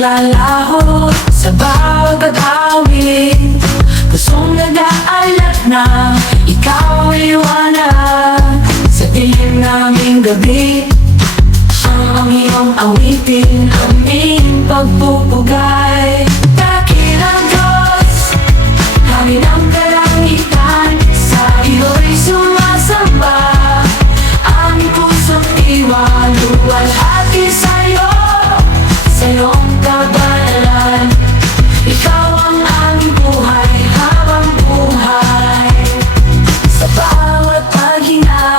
naglalaho sa bawat awit. Pusong nag-aalala na ikaw ay liwanag sa dilim naming gabi. Ang iyong awitin, aming pagpupugay. Dakilang Diyos, hari ng kalangitan, sa iyo'y sumasamba. Aming puso't iwan, luwalhati sa'yo, sa iyong kabanalan. Ikaw ang aming buhay, habang buhay. Sa bawat paghinga,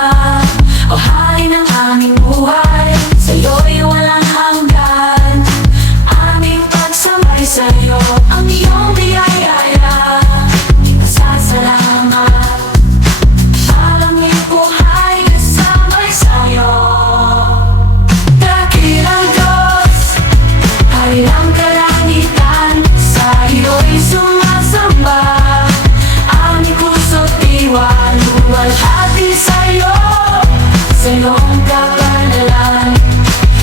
o hari ng aming buhay, sa'yo'y walang hanggan. Aming pagsambay sa'yo, ang iyong biyaya, di masasalamat. Alam iyong buhay, kasamay sa'yo. Dakilang Diyos, hari ng kalangitan, sa iyo'y sumasamba. Aming puso't iwan, luwalhati sa'yo, sa iyong kabanalan.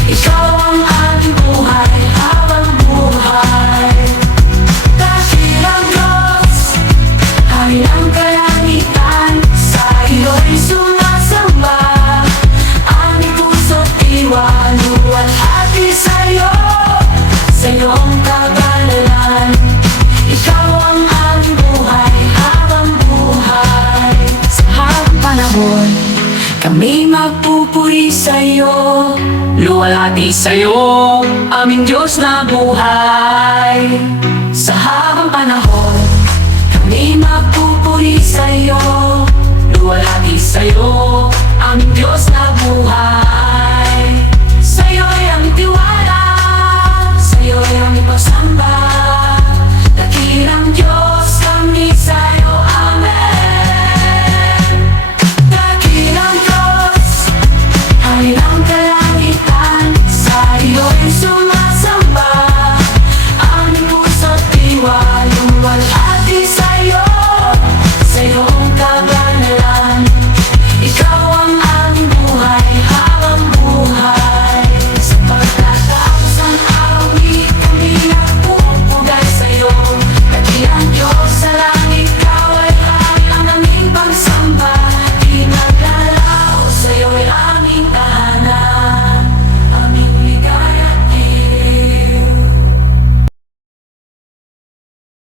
Ikaw ang aming buhay, habang buhay. Dakilang Diyos, hari ng kalangitan, sa iyo'y sumasamba. Aming puso't iwan, luwalhati sa'yo, sa iyong kabanalan. Ikaw ang aming buhay, habang buhay. Sa habang panahon, kami magpupuri sa'yo, luwalhati sa'yo, aming Diyos na buhay. Sa habang panahon, kami magpupuri sa'yo, luwalhati sa'yo, aming Diyos na buhay.